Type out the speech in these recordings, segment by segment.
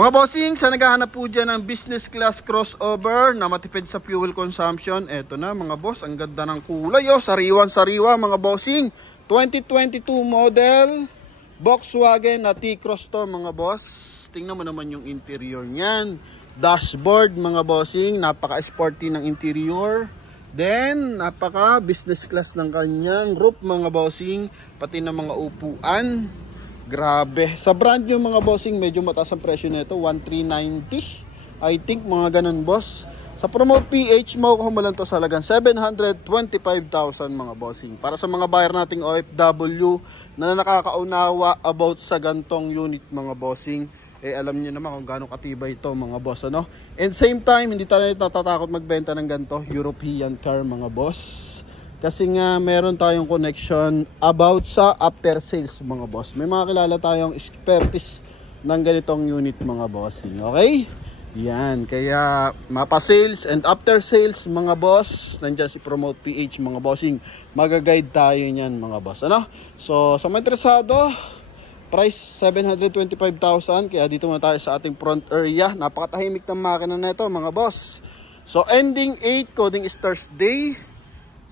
Mga bossing, sa naghahanap po dyan ng business class crossover na matipid sa fuel consumption, eto na mga boss, ang ganda ng kulay, oh, sariwan-sariwa mga bossing. 2022 model Volkswagen na T-Cross to mga boss. Tingnan mo naman yung interior niyan. Dashboard mga bossing, napaka-sporty ng interior. Then, napaka-business class ng kanyang roof mga bossing, pati ng mga upuan. Grabe. Sa brand new mga bossing, medyo mataas ang presyo nito, 1,390. I think mga ganun boss. Sa Promote PH, makukuha mo lang to sa halagang 725,000 mga bossing. Para sa mga buyer nating OFW na nakakaunawa about sa gantong unit mga bossing, eh alam niyo naman kung gaano katibay ito mga boss, ano? And same time, hindi tayo natatakot magbenta ng ganito European car mga boss. Kasi nga meron tayong connection about sa after sales mga boss. May mga kilala tayong expertise ng ganitong unit mga bossing. Okay? Yan. Kaya mapa sales and after sales mga boss. Nandiyan si Promote PH mga bossing. Magaguide tayo niyan mga boss. Ano? So sa mga interesado, price 725,000. Kaya dito muna tayo sa ating front area. Napakatahimik ng makina na ito mga boss. So ending 8, coding is Thursday.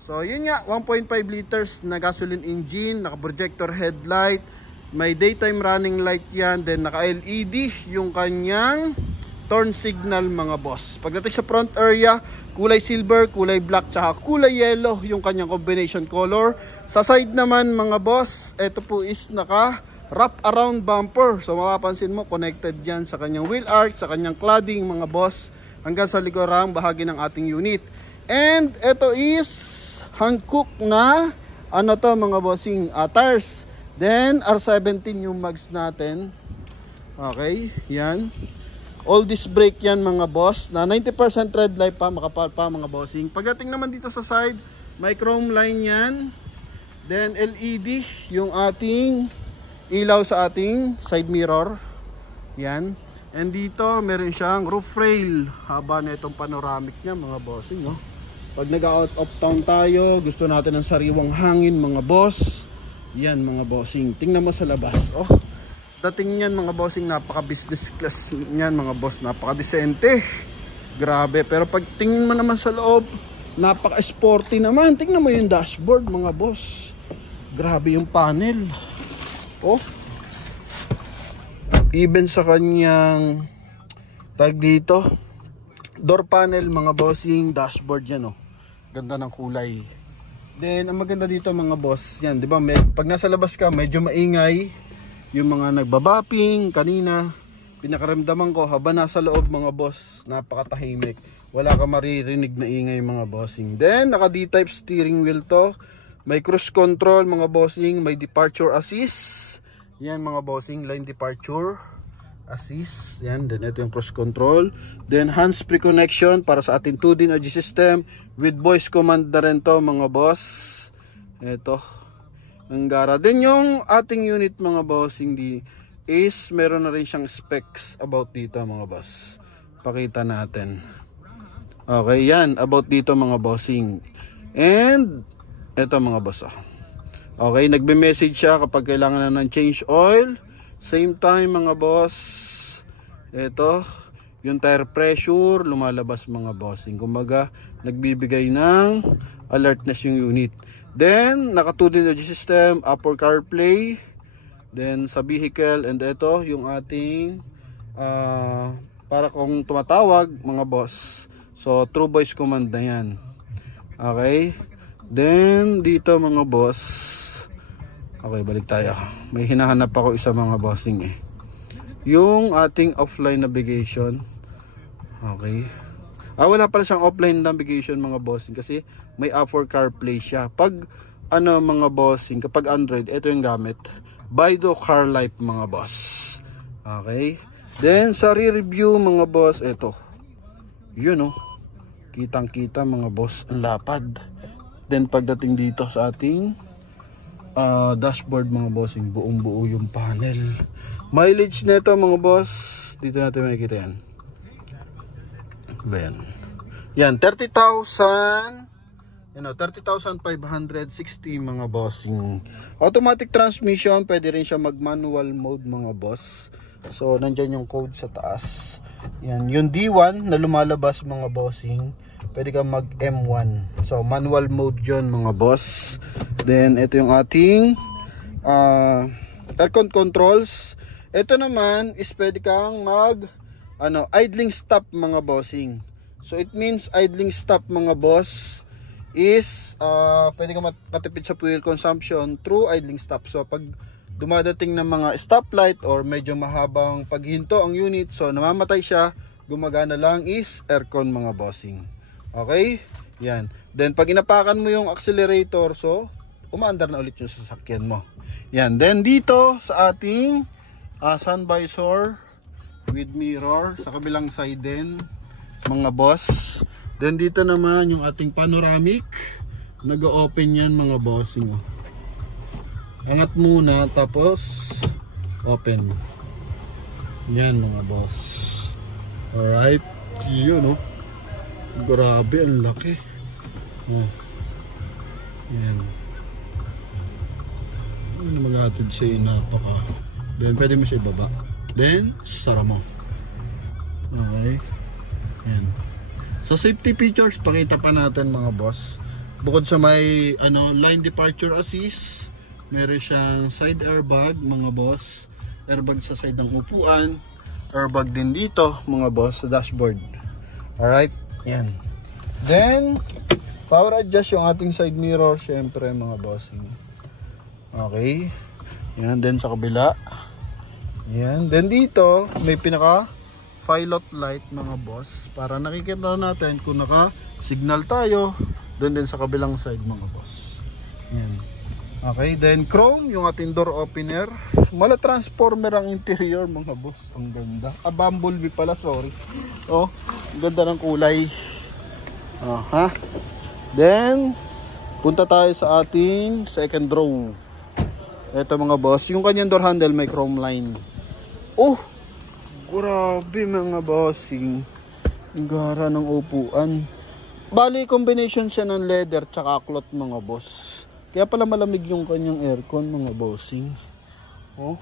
So yun nga, 1.5 liters na gasoline engine, naka-projector headlight, may daytime running light yan, then naka-LED yung kanyang turn signal mga boss. Pagdating sa front area, kulay silver, kulay black, tsaka kulay yellow yung kanyang combination color. Sa side naman mga boss, ito po is naka-wrap around bumper. So mapapansin mo, connected yan sa kanyang wheel arch, sa kanyang cladding mga boss, hanggang sa likurang bahagi ng ating unit. And ito is Hankook na ano to mga bossing, tires. Then R17 yung mags natin. Okay, yan. All disc brake yan mga boss. Na 90% tread life pa, makapal pa mga bossing. Pagdating naman dito sa side, may chrome line yan. Then LED yung ating ilaw sa ating side mirror. Yan. And dito meron siyang roof rail. Haba na itong panoramic niya mga bossing, no? Pag nag-out of town tayo, gusto natin ng sariwang hangin mga boss. Yan mga bossing. Tingnan mo sa labas. Oh, dating yan mga bossing, napaka-business class yan mga boss. Napaka-decente. Grabe. Pero pag tingin mo naman sa loob, napaka-sporty naman. Tingnan mo yung dashboard mga boss. Grabe yung panel. Oh. Even sa kanyang tag dito, door panel mga bossing, dashboard yan, oh. Ganda ng kulay. Then ang maganda dito mga boss, yan, 'di ba? Pag nasa labas ka, medyo maingay yung mga nagbabapping kanina. Pinakaramdaman ko habang nasa loob mga boss, napakatahimik. Wala ka maririnig na ingay mga bossing. Then naka D-type steering wheel to. May cruise control mga bossing, may departure assist. Yan mga bossing, lane departure assist. Yan, then ito yung cruise control. Then hands-free connection para sa ating 2D audio system with voice command na rin to mga boss. Ito ang gara. Then yung ating unit mga bossing is meron na rin siyang specs about dito mga boss. Pakita natin. Okay, yan about dito mga bossing. And ito mga boss, oh. Okay, nagbe-message siya kapag kailangan na ng change oil. Same time mga boss, ito yung tire pressure lumalabas mga bossing. Kumbaga nagbibigay ng alertness yung unit. Then naka 2D audio system, Apple CarPlay. Then sa vehicle, and ito yung ating para kung tumatawag mga boss, so true voice command na yan. Okay, then dito mga boss, okay, balik tayo. May hinahanap ako isa mga bossing eh. Yung ating offline navigation. Okay. Wala pala siyang offline navigation mga bossing kasi may Apple CarPlay siya. Pag ano mga bossing, kapag Android, ito yung gamit. Baidu CarLife mga boss. Okay. Then sa re-review mga boss, ito. Yun, oh. Kitang-kita mga boss, ang lapad. Then pagdating dito sa ating dashboard mga bossing, buong buo yung panel. Mileage nito mga boss, dito natin makikita yan. Ba yan, 30,000 30,560 mga bossing. Automatic transmission, pwede rin siya mag manual mode mga boss. So, nandyan yung code sa taas. Yan, yung D1 na lumalabas mga bossing, pwede kang mag M1. So, manual mode yun mga boss. Then, ito yung ating aircon controls. Ito naman is pwede kang mag idling stop mga bossing. So, it means idling stop mga boss is pwede kang matipid sa fuel consumption through idling stop. So, pag dumadating ng mga stoplight or medyo mahabang paghinto ang unit, so namamatay siya, gumagana lang is aircon mga bossing. Okay? Yan. Then pag inapakan mo yung accelerator, so umaandar na ulit yung sasakyan mo. Yan. Then dito sa ating sun visor with mirror sa kabilang side din mga boss. Then dito naman yung ating panoramic, nag-open yan mga bossing. Angat muna tapos open. Yan mga boss. Alright. Yun grabe ang laki. Yan. Ano mag-atid siya napaka. Then pwede mo siya ibaba. Then sara mo. Okay. Yan. So safety features pakita pa natin mga boss. Bukod sa may line departure assist, meron siyang side airbag mga boss, airbag sa side ng upuan, airbag din dito mga boss sa dashboard. Alright, yan. Then power adjust yung ating side mirror syempre mga bossing. Okay, yan. Then sa kabila, yan. Then dito may pinaka pilot light mga boss para nakikita natin kung naka signal tayo. Doon din sa kabilang side mga boss. Yan. Okay, then chrome yung ating door opener. Mala transformer ang interior mga boss. Ang ganda. Bumblebee pala, sorry. Oh, ganda ng kulay. Then punta tayo sa ating second row. Ito mga boss, yung kanyang door handle may chrome line. Oh, grabe mga bossing. Gara ng upuan. Bali combination siya ng leather tsaka cloth mga boss. Kaya pala malamig yung kanyang aircon mga bossing. Oh.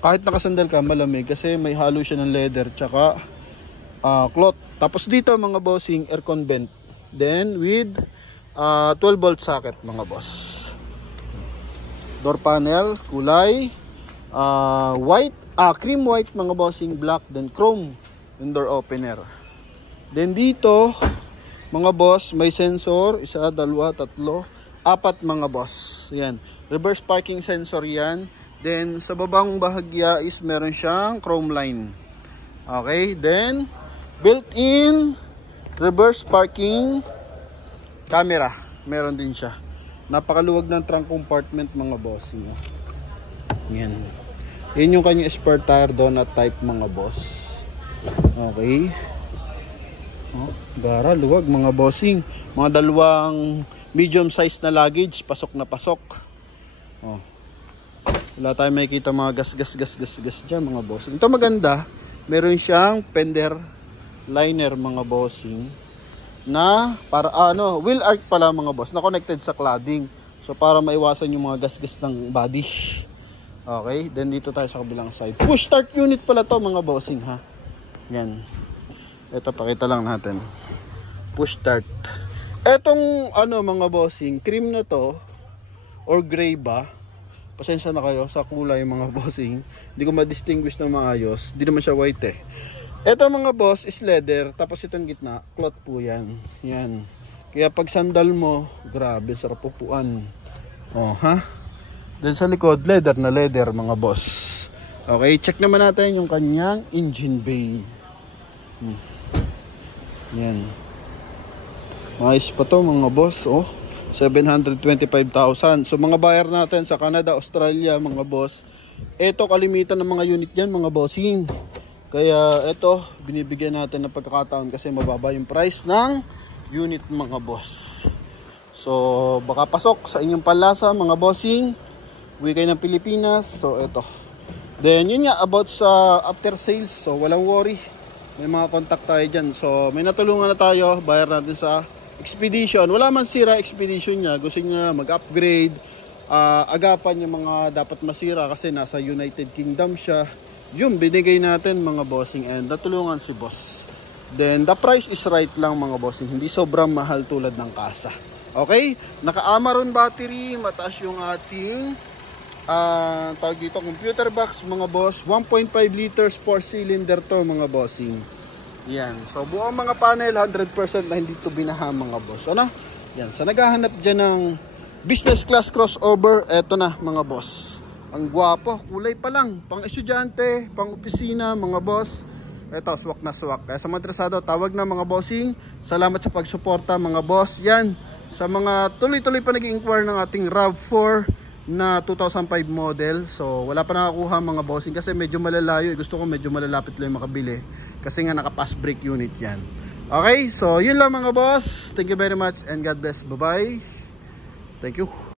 Kahit nakasandal ka malamig kasi may halo siya ng leather tsaka cloth. Tapos dito mga bossing aircon vent. Then with 12 volt socket mga boss. Door panel kulay white, cream white mga bossing, black, then chrome yung door opener. Then dito mga boss may sensor, 1, 2, 3, 4 mga boss. Yan. Reverse parking sensor yan. Then sa babang bahagya is meron siyang chrome line. Okay, then built-in reverse parking camera. Meron din siya. Napakaluwag ng trunk compartment mga boss. Yan. Yan yung kanyang spare tire donut type mga boss. Okay. Oh, gara luwag mga bossing. Mga dalawang medium size na luggage, pasok na pasok. Oh. Wala tayong makikita mga gas dyan mga bossing. Ito maganda, meron siyang fender liner mga bossing na para wheel arch pala mga boss, na connected sa cladding. So para maiwasan yung mga gas ng body. Okay, then dito tayo sa kabilang side. Push start unit pala to mga bossing ha. Yan. Ito pakita lang natin. Push start. Etong mga bossing, cream na to or gray ba? Pasensya na kayo sa kulay mga bossing. Hindi ko ma-distinguish ng maayos. Hindi naman siya white eh. Ito mga boss is leather, tapos itong gitna, cloth po yan. Yan. Kaya pag sandal mo, grabe, sarap upuan. Oh, ha? Then sa likod, leather na leather mga boss. Okay, check naman natin yung kanyang engine bay. Yan. Ayos pa to mga boss, oh. 725,000. So mga buyer natin sa Canada, Australia mga boss, ito kalimitan ng mga unit yan mga bossing. Kaya ito, binibigyan natin ng pagkakataon kasi mababa yung price ng unit mga boss. So baka pasok sa inyong panlasa mga bossing. Uwi kayo ng Pilipinas. So ito. Then yun nga about sa after sales. So walang worry. May mga contact tayo dyan. So may natulungan na tayo. Bayar natin sa Expedition. Wala man sira Expedition niya. Gusto niya mag-upgrade. Agapan yung mga dapat masira kasi nasa United Kingdom siya. Yun, binigay natin mga bossing and natulungan si boss. Then, the price is right lang mga bossing. Hindi sobrang mahal tulad ng kasa. Okay? Naka-Amaron battery. Mataas yung ating tawag dito, computer box mga boss. 1.5 liters 4 cylinder to mga bossing. Yan. So, buong mga panel, 100% na hindi to binaha mga boss. Ano? Yan. Sa naghahanap dyan ng business class crossover, eto na mga boss. Ang gwapo. Kulay pa lang. Pang estudyante, pang opisina, mga boss. Eto, swak na swak. Kaya sa mga interesado, tawag na mga bossing. Salamat sa pagsuporta mga boss. Yan. Sa mga tuloy-tuloy pa nag-inquire ng ating RAV4 na 2005 model. So, wala pa nakakuha mga bossing kasi medyo malalayo. Gusto ko medyo malalapit lang makabili. Kasi nga naka-pass brake unit yan. Okay, so yun lang mga boss. Thank you very much and God bless. Bye-bye. Thank you.